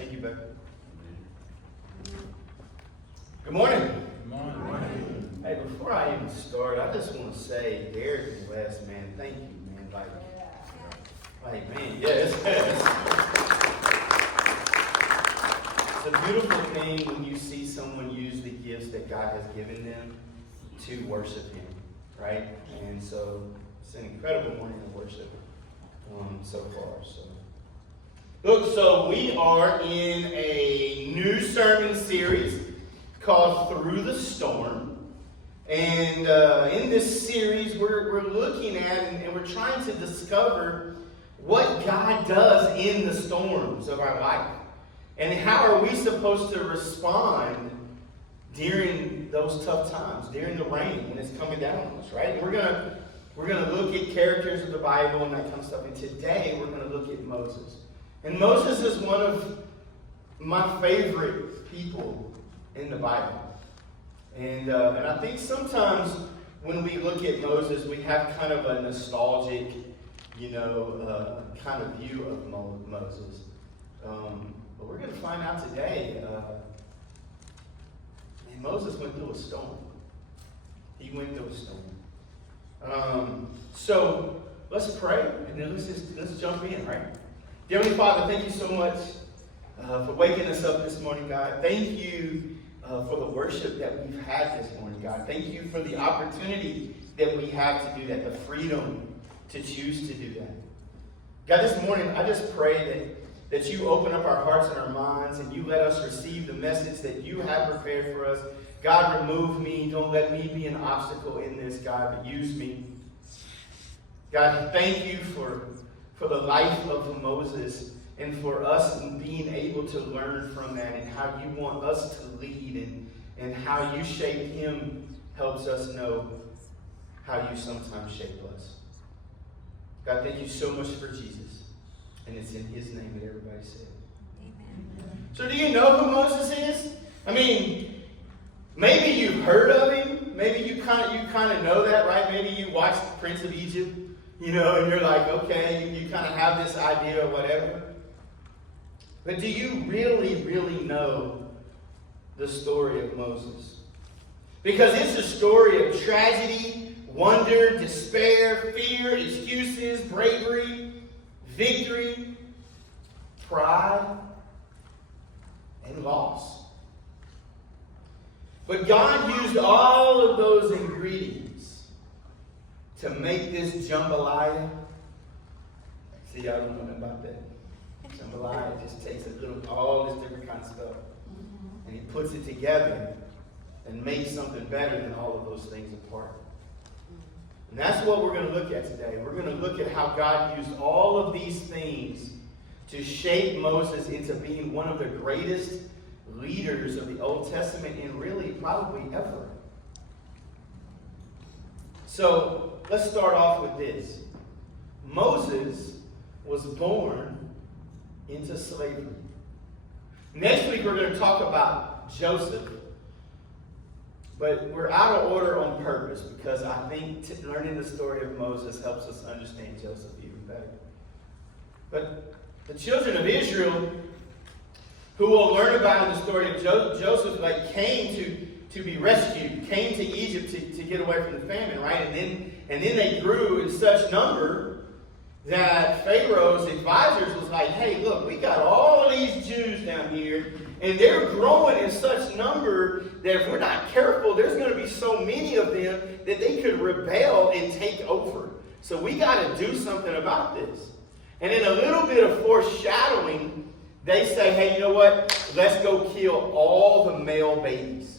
Thank you, Beck. Good morning. Good morning. Hey, before I even start, I just want to say, Derek and Wes, man, thank you, man. Man, yes. It's a beautiful thing when you see someone use the gifts that God has given them to worship Him, right? And so it's an incredible morning of worship so far. Look, so we are in a new sermon series called Through the Storm. And in this series, we're looking at and we're trying to discover what God does in the storms of our life. And how are we supposed to respond during those tough times, during the rain when it's coming down on us, right? And we're gonna look at characters of the Bible and that kind of stuff. And today we're going to look at Moses. And Moses is one of my favorite people in the Bible. And I think sometimes when we look at Moses, we have kind of a nostalgic, kind of view of Moses. But we're going to find out today, Moses went through a storm. He went through a storm. So let's pray, and then let's jump in, right? Dear Heavenly Father, thank you so much for waking us up this morning, God. Thank you for the worship that we've had this morning, God. Thank you for the opportunity that we have to do that, the freedom to choose to do that. God, this morning, I just pray that you open up our hearts and our minds and you let us receive the message that you have prepared for us. God, remove me. Don't let me be an obstacle in this, God, but use me. God, thank you for the life of Moses and for us being able to learn from that and how you want us to lead and how you shaped him helps us know how you sometimes shape us. God, thank you so much for Jesus. And it's in his name that everybody said. Amen. So do you know who Moses is? I mean, maybe you've heard of him. Maybe you kind of know that, right? Maybe you watched the Prince of Egypt, and you're like, okay, you kind of have this idea or whatever. But do you really, really know the story of Moses? Because it's a story of tragedy, wonder, despair, fear, excuses, bravery, victory, pride, and loss. But God used all of those ingredients to make this jambalaya. See, y'all don't know nothing about that. Jambalaya just takes all this different kind of stuff. And he puts it together and makes something better than all of those things apart. And that's what we're going to look at today. We're going to look at how God used all of these things to shape Moses into being one of the greatest leaders of the Old Testament and really probably ever. So let's start off with this. Moses was born into slavery. Next week we're going to talk about Joseph. But we're out of order on purpose because I think learning the story of Moses helps us understand Joseph even better. But the children of Israel, who we'll learn about in the story of Joseph, came to be rescued, came to Egypt to get away from the famine, right? And then they grew in such number that Pharaoh's advisors was like, hey, look, we got all of these Jews down here, and they're growing in such number that if we're not careful, there's going to be so many of them that they could rebel and take over. So we got to do something about this. And in a little bit of foreshadowing, they say, hey, you know what? Let's go kill all the male babies.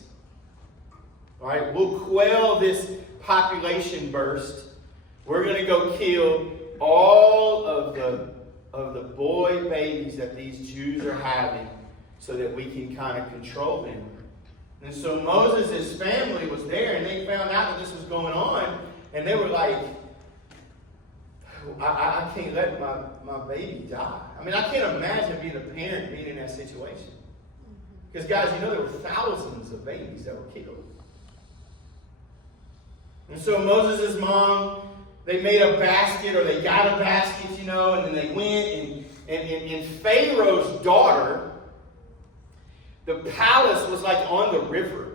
All right, we'll quell this population burst. We're going to go kill all of the boy babies that these Jews are having so that we can kind of control them. And so Moses' family was there, and they found out that this was going on, and they were like, I can't let my baby die. I mean, I can't imagine being a parent being in that situation. Because, guys, there were thousands of babies that were killed. And so Moses' mom, they made a basket, or they got a basket, and then they went, and Pharaoh's daughter The palace was like on the river.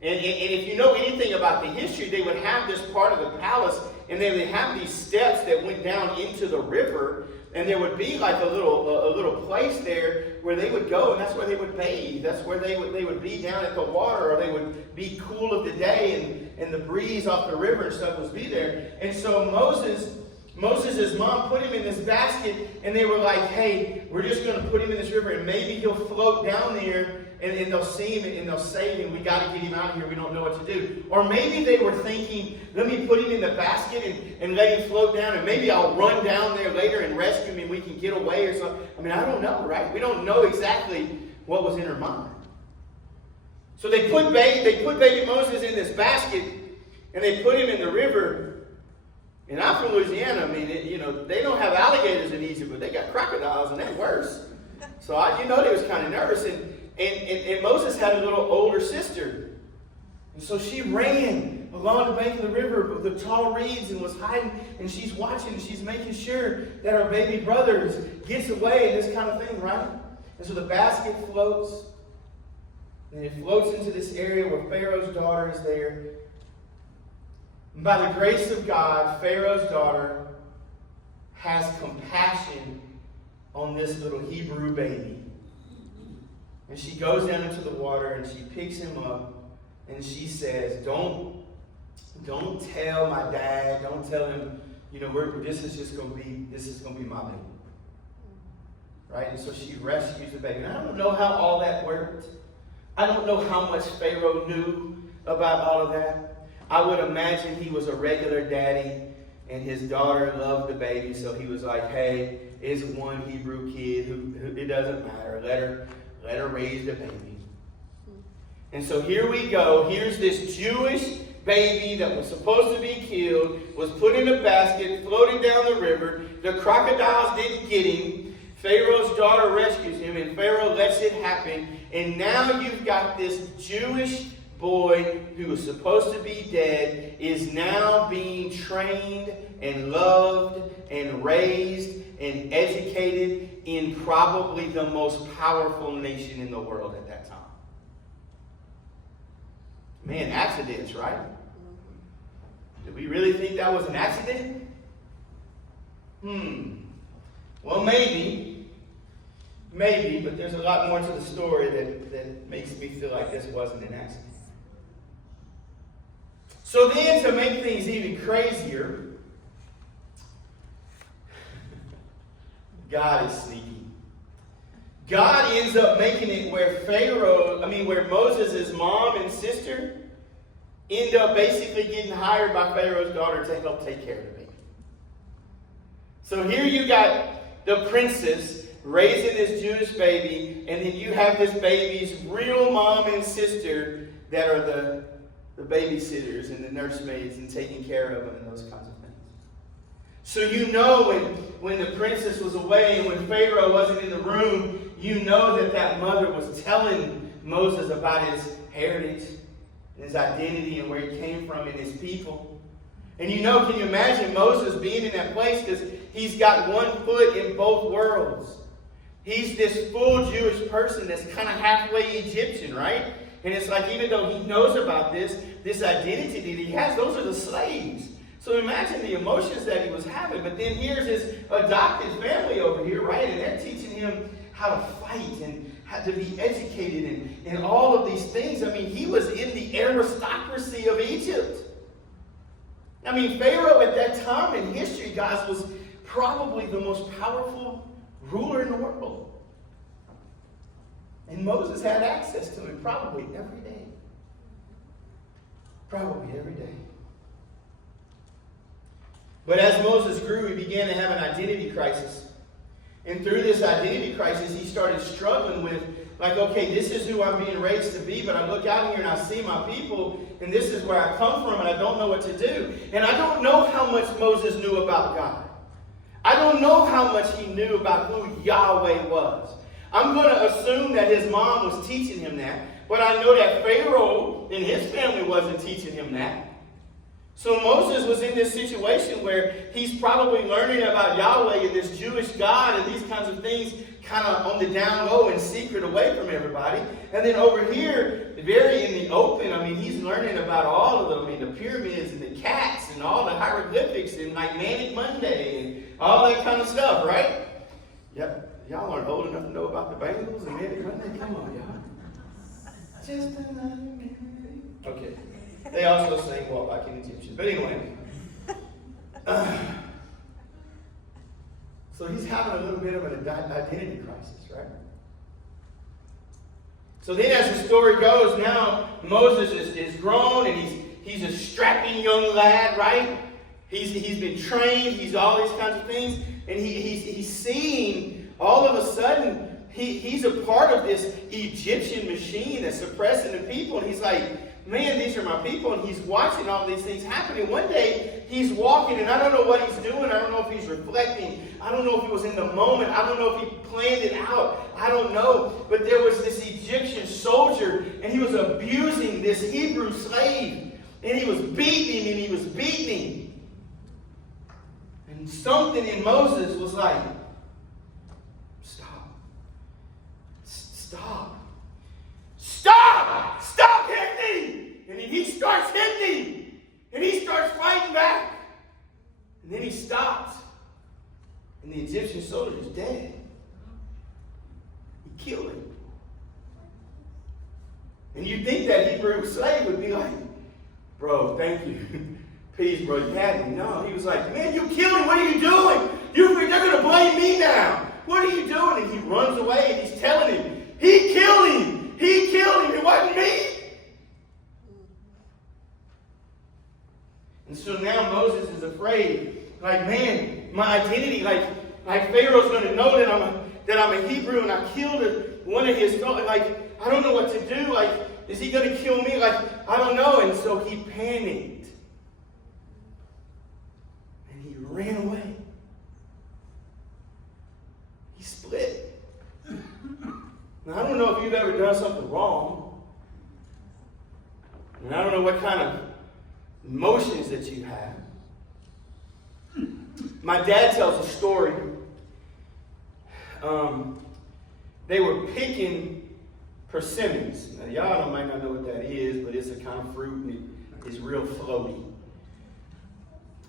And if you know anything about the history, they would have this part of the palace, and they would have these steps that went down into the river, and there would be like a little place there where they would go, and that's where they would bathe. That's where they would be down at the water, or they would be cool of the day, and the breeze off the river and stuff was be there. And so Moses' mom put him in this basket, and they were like, hey, we're just going to put him in this river, and maybe he'll float down there, and they'll see him, and they'll save him. We got to get him out of here. We don't know what to do. Or maybe they were thinking, let me put him in the basket and let him float down, and maybe I'll run down there later and rescue him, and we can get away or something. I mean, I don't know, right? We don't know exactly what was in her mind. So they put baby Moses in this basket, and they put him in the river. And I'm from Louisiana. I mean, they don't have alligators in Egypt, but they got crocodiles, and they're worse. So they was kind of nervous. And Moses had a little older sister. And so she ran along the bank of the river with the tall reeds and was hiding. And she's watching, and she's making sure that her baby brother gets away and this kind of thing, right? And so the basket floats. And it floats into this area where Pharaoh's daughter is there. And by the grace of God, Pharaoh's daughter has compassion on this little Hebrew baby. And she goes down into the water and she picks him up and she says, Don't tell my dad, don't tell him, this is gonna be my baby. Right? And so she rescues the baby. And I don't know how all that worked. I don't know how much Pharaoh knew about all of that. I would imagine he was a regular daddy and his daughter loved the baby, so he was like, hey, it's one Hebrew kid who it doesn't matter. Let her raise the baby. And so here we go. Here's this Jewish baby that was supposed to be killed, was put in a basket, floating down the river. The crocodiles didn't get him. Pharaoh's daughter rescues him, and Pharaoh lets it happen. And now you've got this Jewish boy who was supposed to be dead is now being trained and loved and raised and educated in probably the most powerful nation in the world at that time. Man, accidents, right? Did we really think that was an accident? Well, maybe, but there's a lot more to the story that makes me feel like this wasn't an accident. So then, to make things even crazier, God is sneaky. God ends up making it where where Moses' mom and sister end up basically getting hired by Pharaoh's daughter to help take care of the baby. So here you got the princess raising this Jewish baby, and then you have this baby's real mom and sister that are the babysitters and the nursemaids and taking care of them and those kinds of things. So when the princess was away and when Pharaoh wasn't in the room, that mother was telling Moses about his heritage and his identity and where he came from and his people. And can you imagine Moses being in that place because he's got one foot in both worlds. He's this full Jewish person that's kind of halfway Egyptian, right? And it's like, even though he knows about this identity that he has, those are the slaves. So imagine the emotions that he was having. But then here's his adopted family over here, right? And they're teaching him how to fight and how to be educated and all of these things. I mean, he was in the aristocracy of Egypt. I mean, Pharaoh at that time in history, guys, was probably the most powerful ruler in the world. And Moses had access to him probably every day. Probably every day. But as Moses grew, he began to have an identity crisis. And through this identity crisis, he started struggling with, okay, this is who I'm being raised to be, but I look out here and I see my people, and this is where I come from, and I don't know what to do. And I don't know how much Moses knew about God. I don't know how much he knew about who Yahweh was. I'm going to assume that his mom was teaching him that, but I know that Pharaoh and his family wasn't teaching him that. So Moses was in this situation where he's probably learning about Yahweh and this Jewish God and these kinds of things kind of on the down low and secret away from everybody. And then over here, very in the open, I mean, he's learning about all of them. I mean, the pyramids and the cats and all the hieroglyphics and like Manic Monday and all that kind of stuff, right? Yep. Y'all aren't old enough to know about the Bengals and Manic Monday. Come on, y'all. Just another minute. Okay. They also sang Walk Like an Egyptian. But anyway. So he's having a little bit of an identity crisis, right? So then as the story goes, now Moses is grown and he's a strapping young lad, right? He's been trained, he's all these kinds of things, and he's seeing all of a sudden he's a part of this Egyptian machine that's suppressing the people, and he's like, man, these are my people, and he's watching all these things happen. And one day, he's walking, and I don't know what he's doing. I don't know if he's reflecting. I don't know if he was in the moment. I don't know if he planned it out. I don't know. But there was this Egyptian soldier, and he was abusing this Hebrew slave. And he was beating him, and he was beating him. And something in Moses was like, stop. Stop. Stop! Stop hitting! And then he starts hitting. And he starts fighting back. And then he stops. And the Egyptian soldier is dead. He killed him. And you'd think that Hebrew slave would be like, bro, thank you. Peace, bro, you had me. No, he was like, man, you killed him. What are you doing? They're going to blame me now. What are you doing? And he runs away and he's telling him, he killed him. He killed him. It wasn't me. And so now Moses is afraid. Like, man, my identity, like Pharaoh's going to know that I'm a Hebrew and I killed one of his daughters. Like, I don't know what to do. Like, is he going to kill me? Like, I don't know. And so he panicked. And he ran away. He split. Now, I don't know if you've ever done something wrong. And I don't know what kind of emotions that you have. My dad tells a story. They were picking persimmons. Now, y'all might not know what that is, but it's a kind of fruit and it's real floaty.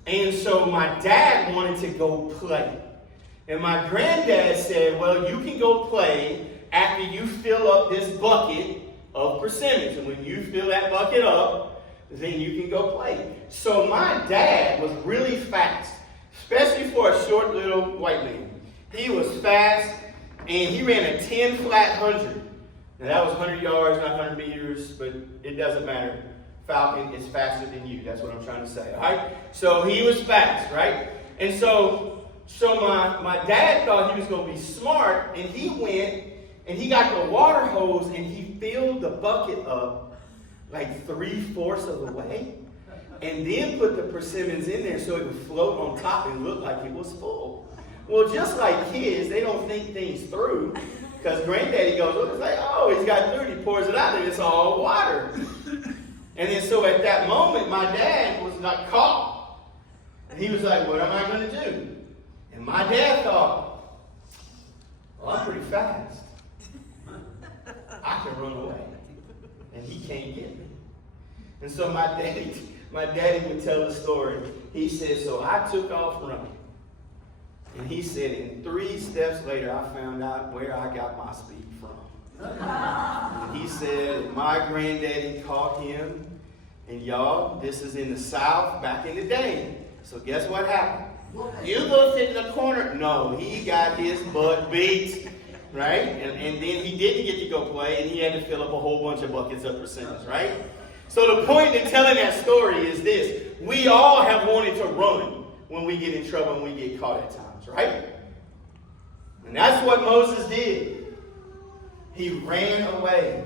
And so my dad wanted to go play. And my granddad said, well, you can go play after you fill up this bucket of persimmons. And when you fill that bucket up, then you can go play. So my dad was really fast, especially for a short little white man. He was fast, and he ran a 10 flat 100. Now that was 100 yards, not 100 meters, but it doesn't matter. Falcon is faster than you. That's what I'm trying to say, all right? So he was fast, right? And so my dad thought he was going to be smart, and he went and he got the water hose and he filled the bucket up like 3/4 of the way, and then put the persimmons in there so it would float on top and look like it was full. Well, just like kids, they don't think things through, because granddaddy goes, well, it's like, oh, he's got 30, pours it out, and it's all water. And then so at that moment, my dad was not caught. And he was like, what am I going to do? And my dad thought, well, I'm pretty fast. I can run away. And he can't get me. And so my daddy would tell the story. He said, so I took off running. And he said, and 3 steps later, I found out where I got my speed from. And he said, my granddaddy caught him. And y'all, this is in the South back in the day. So guess what happened? You go sit in the corner. No, he got his butt beat. Right? And then he didn't get to go play, and he had to fill up a whole bunch of buckets of persimmons, right? So the point in telling that story is this. We all have wanted to run when we get in trouble and we get caught at times, right? And that's what Moses did. He ran away.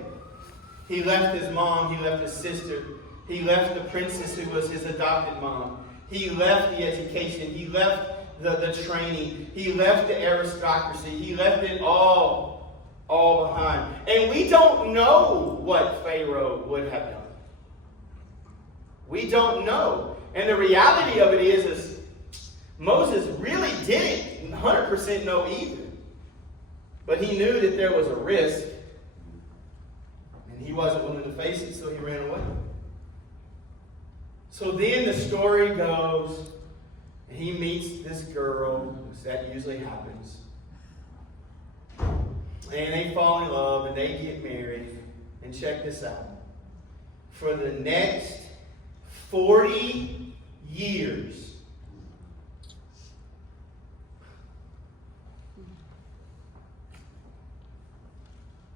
He left his mom. He left his sister. He left the princess who was his adopted mom. He left the education. He left the training. He left the aristocracy. He left it all behind. And we don't know what Pharaoh would have done. We don't know. And the reality of it is Moses really didn't 100% know either. But he knew that there was a risk, and he wasn't willing to face it, so he ran away. So then the story goes, and he meets this girl, because that usually happens. And they fall in love, and they get married. And check this out. For the next 40 years,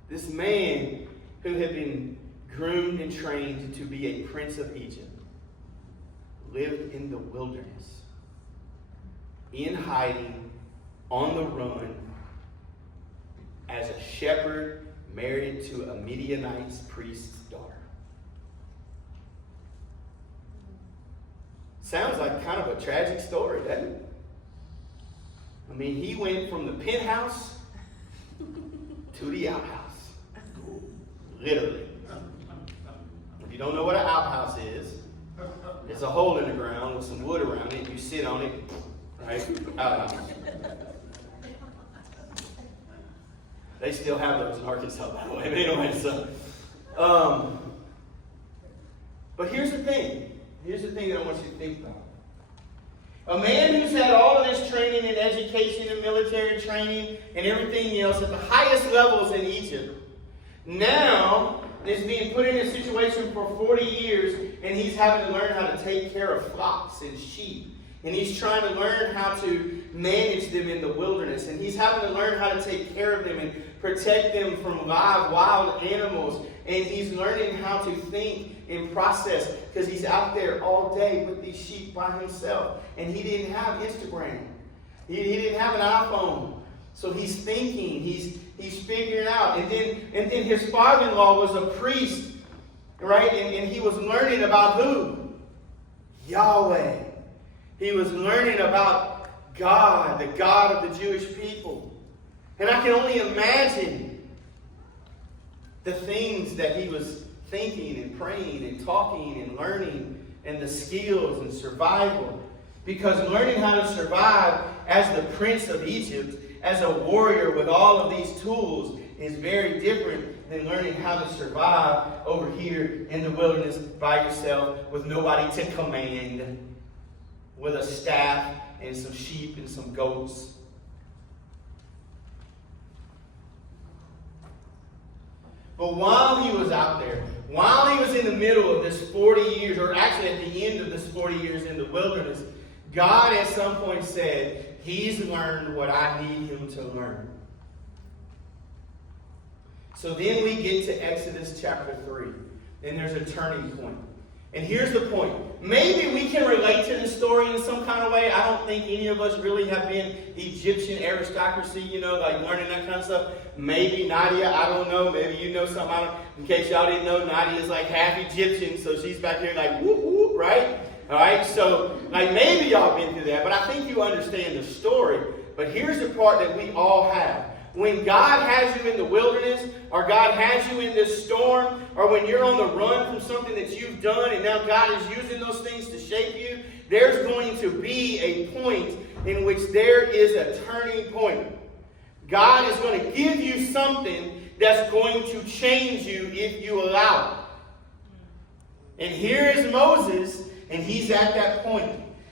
this man who had been groomed and trained to be a prince of Egypt lived in the wilderness, in hiding, on the run, as a shepherd married to a Midianite priest's daughter. Sounds like kind of a tragic story, doesn't it? I mean, he went from the penthouse to the outhouse. Literally. If you don't know what an outhouse is, it's a hole in the ground with some wood around it. You sit on it, right? Outhouse. They still have those in Arkansas, by the way. But anyway, so. But here's the thing. Here's the thing that I want you to think about. A man who's had all of this training and education and military training and everything else at the highest levels in Egypt, now is being put in a situation for 40 years, and he's having to learn how to take care of flocks and sheep. And he's trying to learn how to manage them in the wilderness. And he's having to learn how to take care of them and protect them from live, wild animals. And he's learning how to think and process, because he's out there all day with these sheep by himself. And he didn't have Instagram. He didn't have an iPhone. So he's thinking, he's figuring out. And then his father-in-law was a priest, right? And he was learning about who? Yahweh. He was learning about God, the God of the Jewish people. And I can only imagine the things that he was thinking and praying and talking and learning, and the skills and survival. Because learning how to survive as the prince of Egypt, as a warrior with all of these tools, is very different than learning how to survive over here in the wilderness by yourself with nobody to command, with a staff and some sheep and some goats. But while he was out there, while he was in the middle of this 40 years, or actually at the end of this 40 years in the wilderness, God at some point said, he's learned what I need him to learn. So then we get to Exodus chapter 3, and there's a turning point. And here's the point. Maybe we can relate to this story in some kind of way. I don't think any of us really have been Egyptian aristocracy, like learning that kind of stuff. Maybe Nadia, I don't know. Maybe you know something. In case y'all didn't know, Nadia's like half Egyptian, so she's back here like whoop whoop, right? All right, so maybe y'all been through that, but I think you understand the story. But here's the part that we all have. When God has you in the wilderness, or God has you in this storm, or when you're on the run from something that you've done and now God is using those things to shape you, there's going to be a point in which there is a turning point. God is going to give you something that's going to change you if you allow it. And here is Moses, and he's at that point.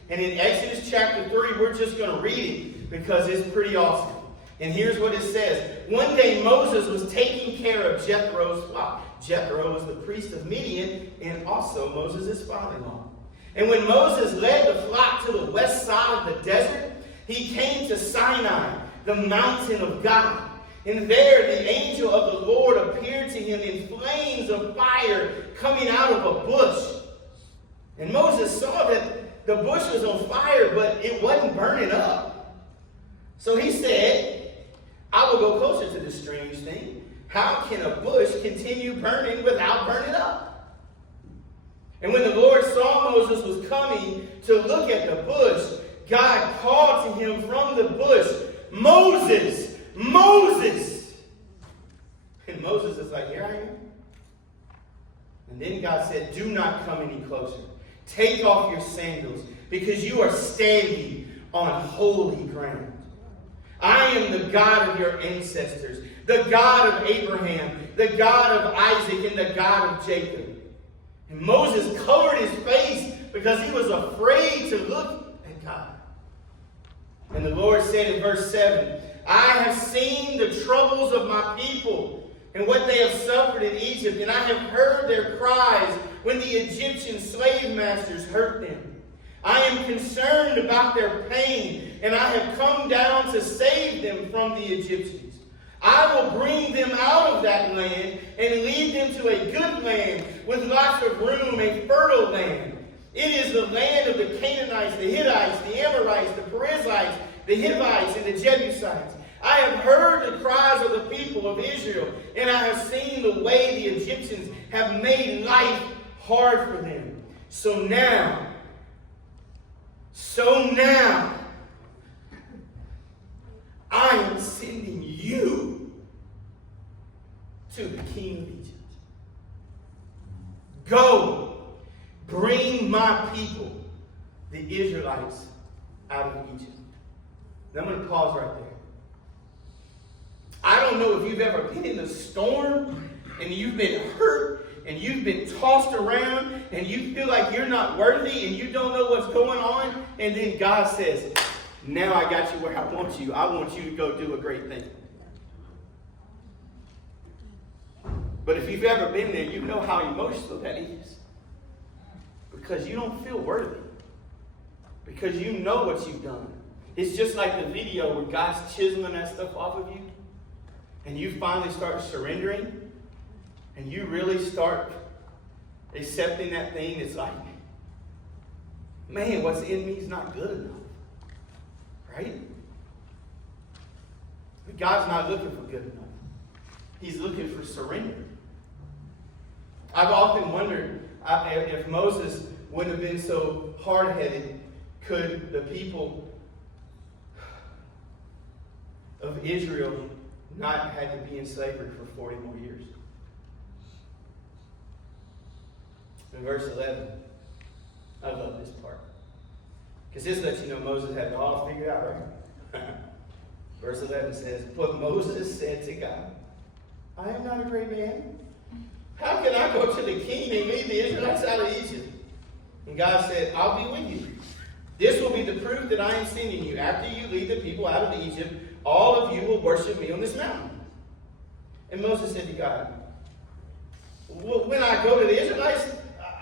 And in Exodus chapter 3, we're just going to read it because it's pretty awesome. And here's what it says. One day Moses was taking care of Jethro's flock. Jethro was the priest of Midian and also Moses' father-in-law. And when Moses led the flock to the west side of the desert, he came to Sinai, the mountain of God. And there the angel of the Lord appeared to him in flames of fire coming out of a bush. And Moses saw that the bush was on fire, but it wasn't burning up. So he said, I will go closer to this strange thing. How can a bush continue burning without burning up? And when the Lord saw Moses was coming to look at the bush, God called to him from the bush, Moses, Moses. And Moses is like, here I am. And then God said, do not come any closer. Take off your sandals, because you are standing on holy ground. I am the God of your ancestors, the God of Abraham, the God of Isaac, and the God of Jacob. And Moses covered his face because he was afraid to look at God. And the Lord said in verse 7, I have seen the troubles of my people and what they have suffered in Egypt, and I have heard their cries when the Egyptian slave masters hurt them. I am concerned about their pain, and I have come down to save them from the Egyptians. I will bring them out of that land and lead them to a good land with lots of room, a fertile land. It is the land of the Canaanites, the Hittites, the Amorites, the Perizzites, the Hivites, and the Jebusites. I have heard the cries of the people of Israel, and I have seen the way the Egyptians have made life hard for them. So now, I am sending you to the king of Egypt. Go, bring my people, the Israelites, out of Egypt. Now I'm going to pause right there. I don't know if you've ever been in a storm and you've been hurt and you've been tossed around and you feel like you're not worthy and you don't know what's going on, and then God says, now I got you where I want you. I want you to go do a great thing. But if you've ever been there, you know how emotional that is. Because you don't feel worthy. Because you know what you've done. It's just like the video where God's chiseling that stuff off of you. And you finally start surrendering. And you really start accepting that thing. It's like, man, what's in me is not good enough. Right? But God's not looking for good enough. He's looking for surrender. I've often wondered if Moses wouldn't have been so hard-headed, could the people of Israel not had to be in slavery for 40 more years? In verse 11, I love this part. Because this lets you know Moses had it all figured out, right? Verse 11 says, but Moses said to God, I am not a great man. How can I go to the king and lead the Israelites out of Egypt? And God said, I'll be with you. This will be the proof that I am sending you. After you lead the people out of Egypt, all of you will worship me on this mountain. And Moses said to God, well, when I go to the Israelites,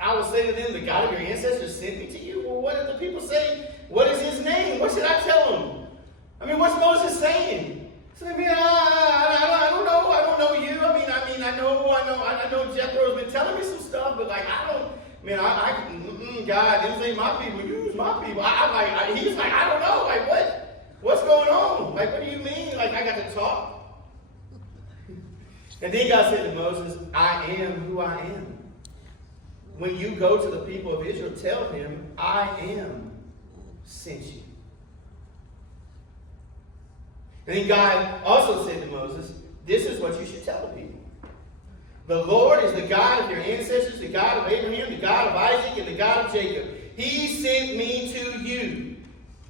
I will say to them, the God of your ancestors sent me to you. Well, what if the people say, what is his name? What should I tell them? I mean, what's Moses saying? So I mean, I don't know. I don't know you. I know Jethro's been telling me some stuff, but like, God, them say my people, use my people. He's like, I don't know. Like, what's going on? Like, what do you mean? Like, I got to talk. And then God said to Moses, I am who I am. When you go to the people of Israel, tell them, I am sent you. And then God also said to Moses, this is what you should tell the people. The Lord is the God of your ancestors, the God of Abraham, the God of Isaac, and the God of Jacob. He sent me to you.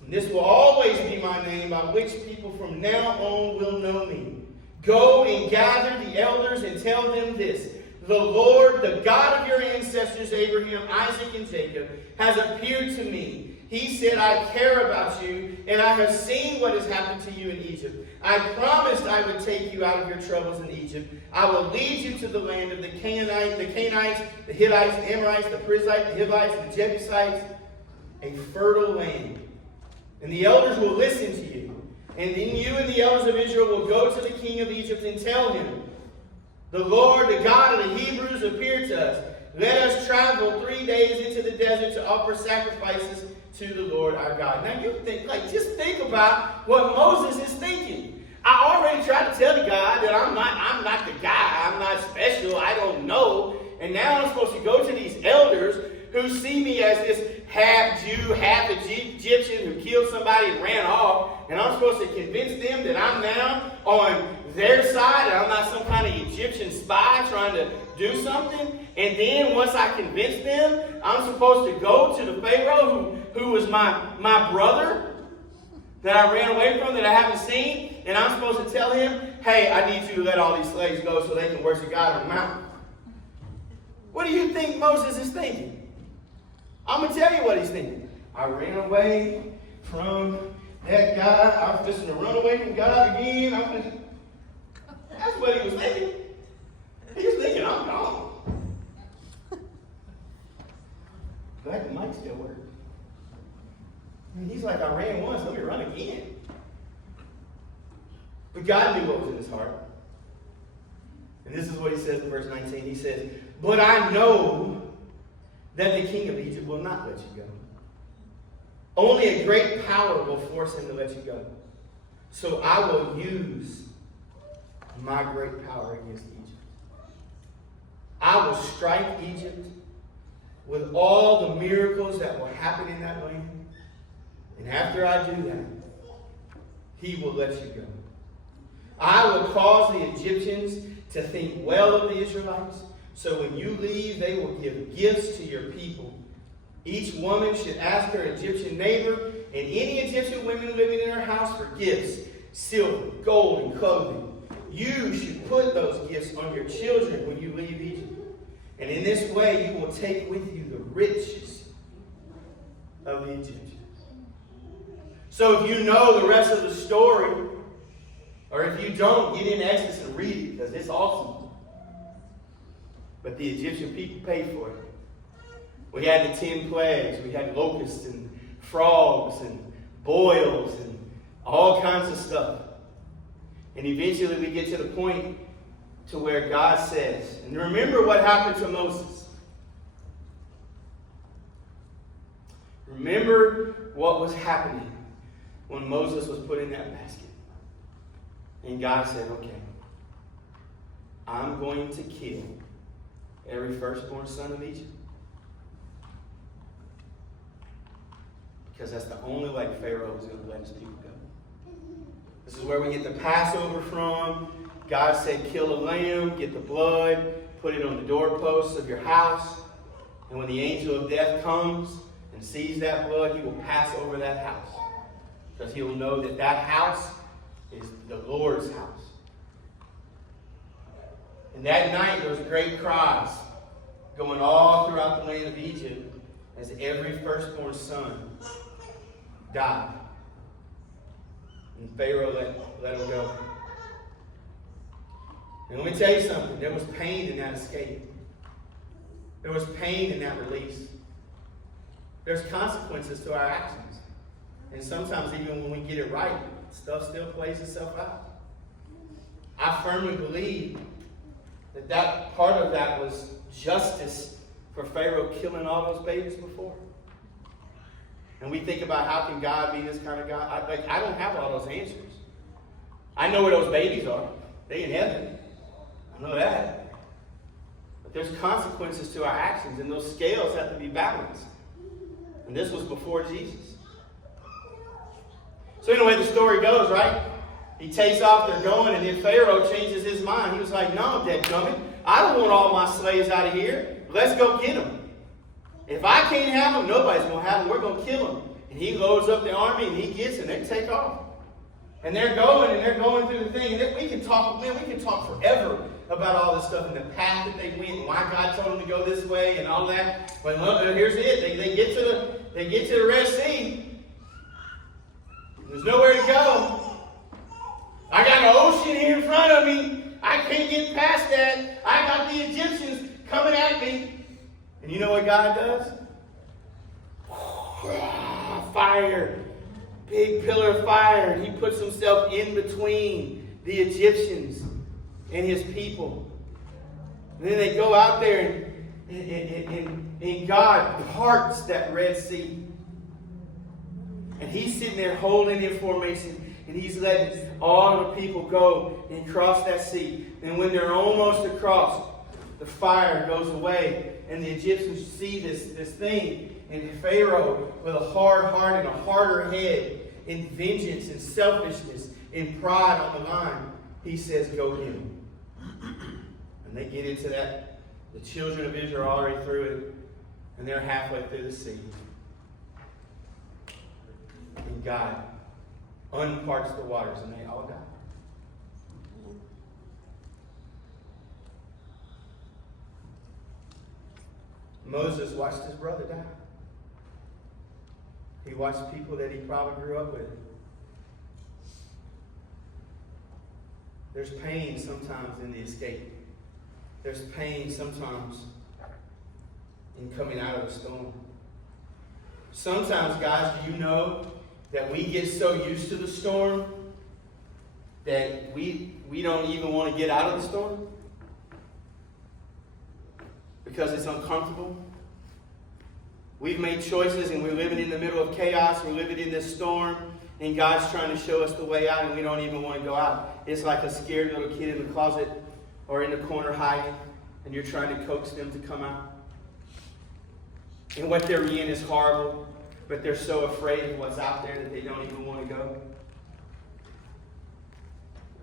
And this will always be my name, by which people from now on will know me. Go and gather the elders and tell them this. The Lord, the God of your ancestors, Abraham, Isaac, and Jacob, has appeared to me. He said, I care about you, and I have seen what has happened to you in Egypt. I promised I would take you out of your troubles in Egypt. I will lead you to the land of the Canaanites, the Hittites, the Amorites, the Perizzites, the Hivites, the Jebusites, a fertile land. And the elders will listen to you. And then you and the elders of Israel will go to the king of Egypt and tell him, the Lord, the God of the Hebrews, appeared to us. Let us travel 3 days into the desert to offer sacrifices to the Lord our God. Now you think, just think about what Moses is thinking. I already tried to tell God that I'm not the guy. I'm not special. I don't know. And now I'm supposed to go to these elders who see me as this half Jew, half Egyptian who killed somebody and ran off. And I'm supposed to convince them that I'm now on their side and I'm not some kind of Egyptian spy trying to do something. And then once I convince them, I'm supposed to go to the Pharaoh who was my brother. that I ran away from, that I haven't seen, and I'm supposed to tell him, hey, I need you to let all these slaves go so they can worship God on the mountain. What do you think Moses is thinking? I'm going to tell you what he's thinking. I ran away from that guy. I'm just going to run away from God again. That's what he was thinking. He was thinking, I'm gone. Glad the mic still works. He's like, I ran once, let me run again. But God knew what was in his heart. And this is what he says in verse 19. He says, but I know that the king of Egypt will not let you go. Only a great power will force him to let you go. So I will use my great power against Egypt. I will strike Egypt with all the miracles that will happen in that land. And after I do that, he will let you go. I will cause the Egyptians to think well of the Israelites. So when you leave, they will give gifts to your people. Each woman should ask her Egyptian neighbor and any Egyptian women living in her house for gifts, silver, gold, and clothing. You should put those gifts on your children when you leave Egypt. And in this way, you will take with you the riches of the Egyptians. So if you know the rest of the story, or if you don't, get in Exodus and read it, because it's awesome. But the Egyptian people paid for it. We had the 10 plagues. We had locusts and frogs and boils and all kinds of stuff. And eventually we get to the point to where God says, and remember what happened to Moses. Remember what was happening when Moses was put in that basket. And God said, okay, I'm going to kill every firstborn son of Egypt. Because that's the only way Pharaoh was going to let his people go. This is where we get the Passover from. God said, kill a lamb, get the blood, put it on the doorposts of your house. And when the angel of death comes and sees that blood, he will pass over that house. Because he will know that that house is the Lord's house. And that night, there was great cries going all throughout the land of Egypt as every firstborn son died. And Pharaoh let him go. And let me tell you something. There was pain in that escape. There was pain in that release. There's consequences to our actions. And sometimes even when we get it right, stuff still plays itself out. I firmly believe that part of that was justice for Pharaoh killing all those babies before. And we think about how can God be this kind of God? I don't have all those answers. I know where those babies are. They're in heaven. I know that. But there's consequences to our actions, and those scales have to be balanced. And this was before Jesus. So anyway, the story goes, right? He takes off, they're going, and then Pharaoh changes his mind. He was like, no, dadgummit, I don't want all my slaves out of here. Let's go get them. If I can't have them, nobody's going to have them. We're going to kill them. And he loads up the army, and he gets them. They take off. And they're going through the thing. And we can talk forever about all this stuff and the path that they went and why God told them to go this way and all that. But look, here's it. They get to the Red Sea. There's nowhere to go. I got an ocean here in front of me. I can't get past that. I got the Egyptians coming at me. And you know what God does? Fire. Big pillar of fire. He puts himself in between the Egyptians and his people. And then they go out there and God parts that Red Sea. And he's sitting there holding in formation. And he's letting all the people go and cross that sea. And when they're almost across, the fire goes away. And the Egyptians see this thing. And Pharaoh, with a hard heart and a harder head, in vengeance and selfishness and pride on the line, he says, go get them. And they get into that. The children of Israel are already through it. And they're halfway through the sea. And God unparts the waters, and they all die. Moses watched his brother die. He watched people that he probably grew up with. There's pain sometimes in the escape. There's pain sometimes in coming out of the storm. Sometimes, guys, do you know that we get so used to the storm that we don't even want to get out of the storm? Because it's uncomfortable. We've made choices and we're living in the middle of chaos. We're living in this storm. And God's trying to show us the way out and we don't even want to go out. It's like a scared little kid in the closet or in the corner hiding. And you're trying to coax them to come out. And what they're in is horrible. But they're so afraid of what's out there that they don't even want to go.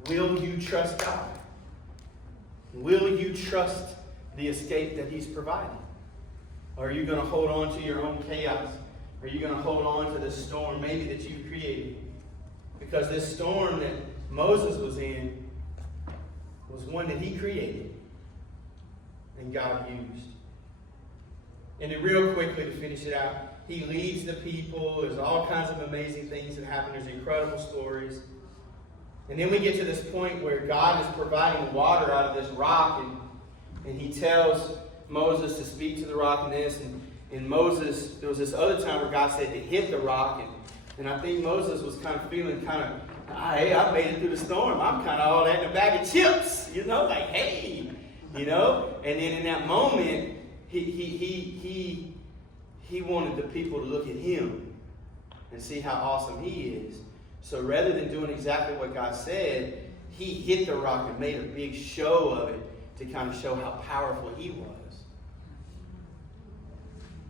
Will you trust God? Will you trust the escape that He's providing? Or are you going to hold on to your own chaos? Are you going to hold on to the storm maybe that you've created? Because this storm that Moses was in was one that he created and God used. And then real quickly to finish it out, he leads the people. There's all kinds of amazing things that happen. There's incredible stories. And then we get to this point where God is providing water out of this rock, and he tells Moses to speak to the rock and this. And Moses, there was this other time where God said to hit the rock. And I think Moses was kind of feeling hey, I made it through the storm. I'm kind of all that in a bag of chips. Like, hey, And then in that moment, he wanted the people to look at him and see how awesome he is. So rather than doing exactly what God said, he hit the rock and made a big show of it to kind of show how powerful he was.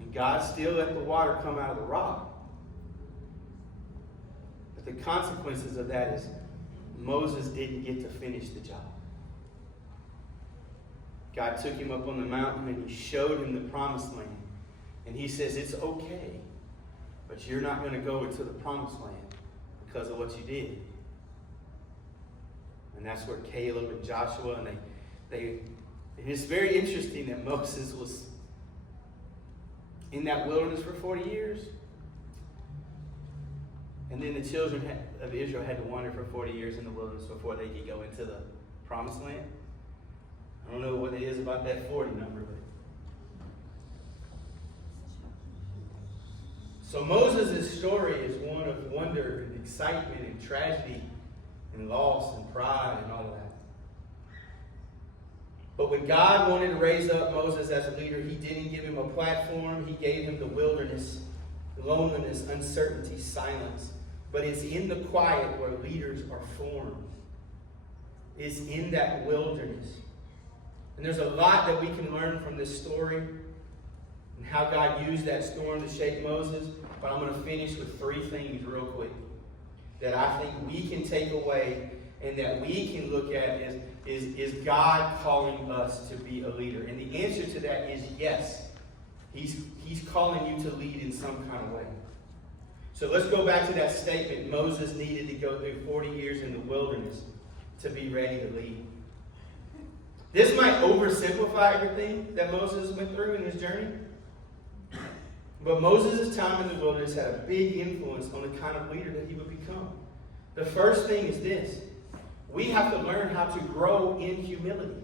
And God still let the water come out of the rock. But the consequences of that is Moses didn't get to finish the job. God took him up on the mountain and he showed him the promised land. And he says, it's okay, but you're not going to go into the promised land because of what you did. And that's where Caleb and Joshua, and it's very interesting that Moses was in that wilderness for 40 years. And then the children of Israel had to wander for 40 years in the wilderness before they could go into the promised land. I don't know what it is about that 40 number, but so Moses' story is one of wonder and excitement and tragedy and loss and pride and all of that. But when God wanted to raise up Moses as a leader, he didn't give him a platform. He gave him the wilderness, loneliness, uncertainty, silence. But it's in the quiet where leaders are formed. It's in that wilderness. And there's a lot that we can learn from this story and how God used that storm to shape Moses. But I'm going to finish with 3 things real quick that I think we can take away and that we can look at is God calling us to be a leader? And the answer to that is yes. He's calling you to lead in some kind of way. So let's go back to that statement. Moses needed to go through 40 years in the wilderness to be ready to lead. This might oversimplify everything that Moses went through in his journey. But Moses' time in the wilderness had a big influence on the kind of leader that he would become. The first thing is this. We have to learn how to grow in humility.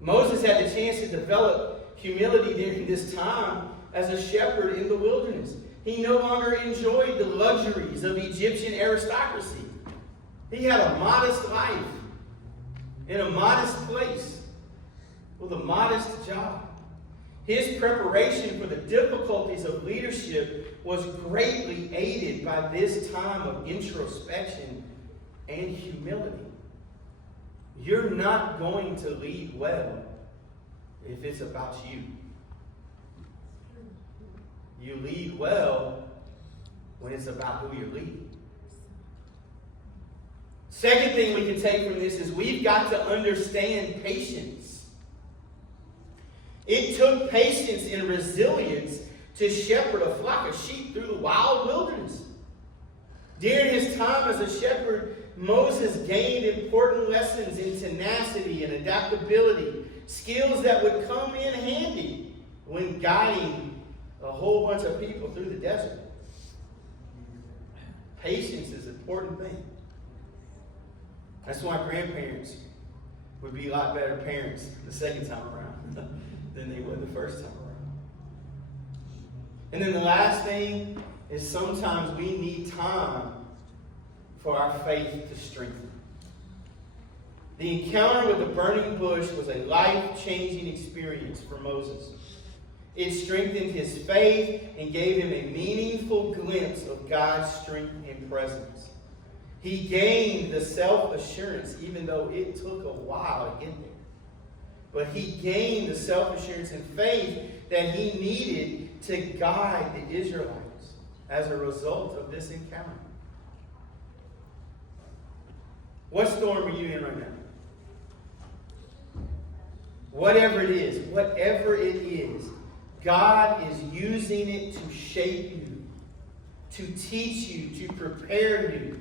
Moses had the chance to develop humility during this time as a shepherd in the wilderness. He no longer enjoyed the luxuries of Egyptian aristocracy. He had a modest life in a modest place with a modest job. His preparation for the difficulties of leadership was greatly aided by this time of introspection and humility. You're not going to lead well if it's about you. You lead well when it's about who you're leading. Second thing we can take from this is we've got to understand patience. It took patience and resilience to shepherd a flock of sheep through the wild wilderness. During his time as a shepherd, Moses gained important lessons in tenacity and adaptability, skills that would come in handy when guiding a whole bunch of people through the desert. Patience is an important thing. That's why grandparents would be a lot better parents the second time around than they would the first time around. And then the last thing is sometimes we need time for our faith to strengthen. The encounter with the burning bush was a life-changing experience for Moses. It strengthened his faith and gave him a meaningful glimpse of God's strength and presence. He gained the self-assurance, even though it took a while to get there. But he gained the self-assurance and faith that he needed to guide the Israelites as a result of this encounter. What storm are you in right now? Whatever it is, God is using it to shape you, to teach you, to prepare you.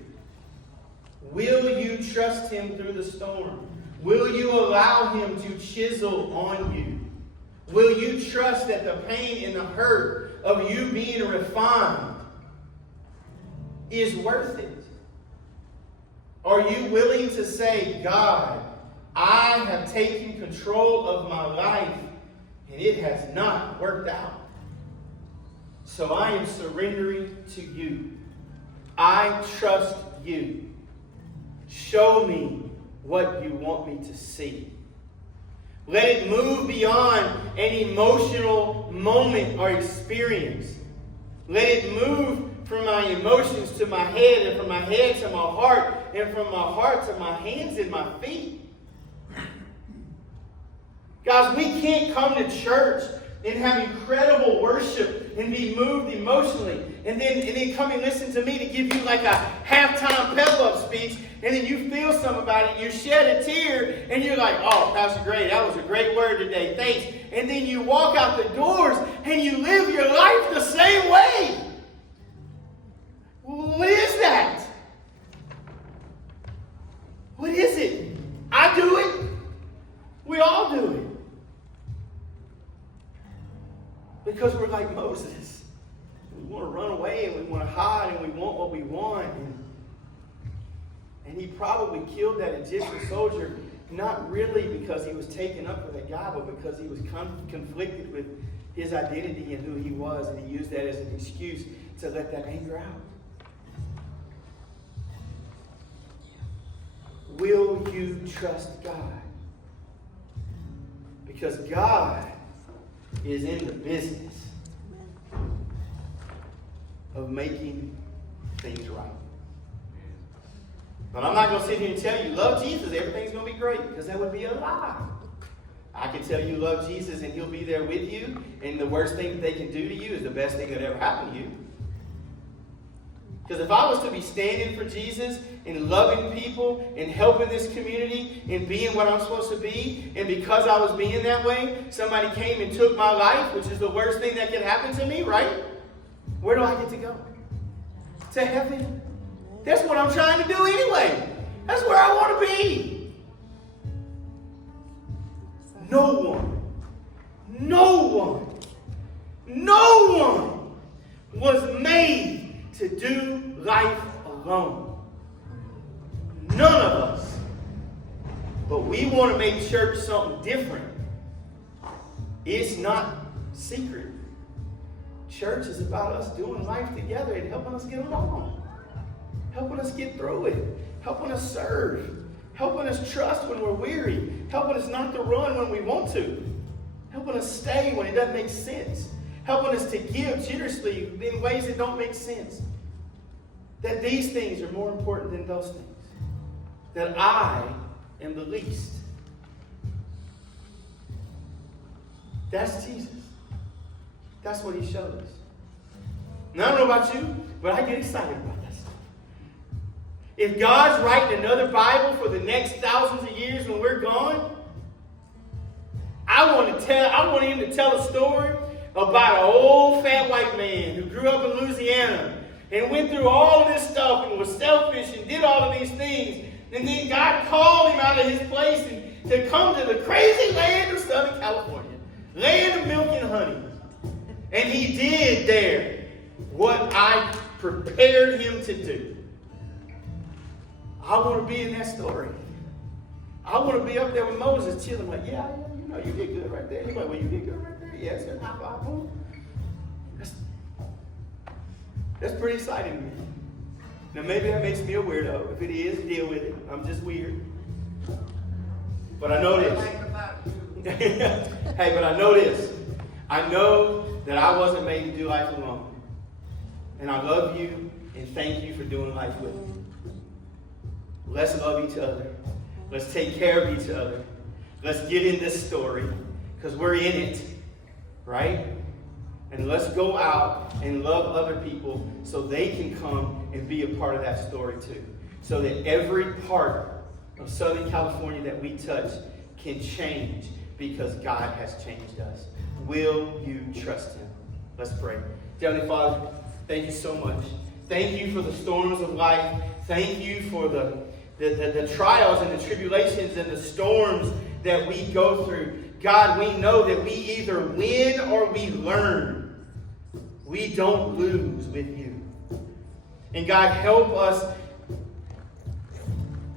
Will you trust him through the storm? Will you allow him to chisel on you? Will you trust that the pain and the hurt of you being refined is worth it? Are you willing to say, God, I have taken control of my life and it has not worked out. So I am surrendering to you. I trust you. Show me what you want me to see. Let it move beyond an emotional moment or experience. Let it move from my emotions to my head, and from my head to my heart, and from my heart to my hands and my feet. Guys, we can't come to church and have incredible worship and be moved emotionally and then come and listen to me to give you like a halftime pep-up speech, and then you feel something about it, you shed a tear, and you're like, oh, Pastor Gray, that was a great word today, thanks. And then you walk out the doors and you live your life the same way. What is that? What is it? I do it. We all do it. Because we're like Moses. We want to run away and we want to hide and we want what we want. And he probably killed that Egyptian soldier, not really because he was taken up for that guy, but because he was conflicted with his identity and who he was, and he used that as an excuse to let that anger out. Will you trust God? Because God is in the business of making things right. But I'm not going to sit here and tell you, love Jesus, everything's going to be great, because that would be a lie. I can tell you love Jesus and he'll be there with you, and the worst thing that they can do to you is the best thing that ever happened to you. Because if I was to be standing for Jesus and loving people and helping this community and being what I'm supposed to be, and because I was being that way, somebody came and took my life, which is the worst thing that could happen to me, right? Where do I get to go? To heaven. That's what I'm trying to do anyway. That's where I want to be. No one was made to do life alone. None of us. But we want to make church something different. It's not secret. Church is about us doing life together and helping us get along. Helping us get through it. Helping us serve. Helping us trust when we're weary. Helping us not to run when we want to. Helping us stay when it doesn't make sense. Helping us to give generously in ways that don't make sense. That these things are more important than those things. That I am the least. That's Jesus. That's what he showed us. Now, I don't know about you, but I get excited about that stuff. If God's writing another Bible for the next thousands of years when we're gone, I want him to tell a story about an old fat white man who grew up in Louisiana, and went through all of this stuff and was selfish and did all of these things. And then God called him out of his place and to come to the crazy land of Southern California, land of milk and honey. And he did there what I prepared him to do. I want to be in that story. I want to be up there with Moses chilling like, yeah, you know, you did good right there. He's like, well, you did good right there. Yeah, it's good. High five, boom. That's pretty exciting to me. Now, maybe that makes me a weirdo. If it is, deal with it. I'm just weird. But I know this. Hey, but I know this. I know that I wasn't made to do life alone. And I love you and thank you for doing life with me. Let's love each other. Let's take care of each other. Let's get in this story because we're in it, right? And let's go out and love other people so they can come and be a part of that story too. So that every part of Southern California that we touch can change because God has changed us. Will you trust him? Let's pray. Heavenly Father, thank you so much. Thank you for the storms of life. Thank you for the trials and the tribulations and the storms that we go through. God, we know that we either win or we learn. We don't lose with you. And God, help us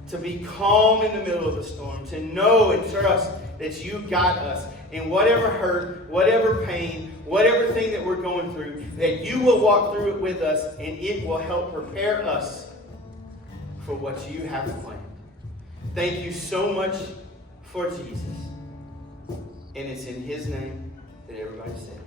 to be calm in the middle of the storm, to know and trust that you got us. In whatever hurt, whatever pain, whatever thing that we're going through, that you will walk through it with us and it will help prepare us for what you have planned. Thank you so much for Jesus. And it's in his name that everybody said.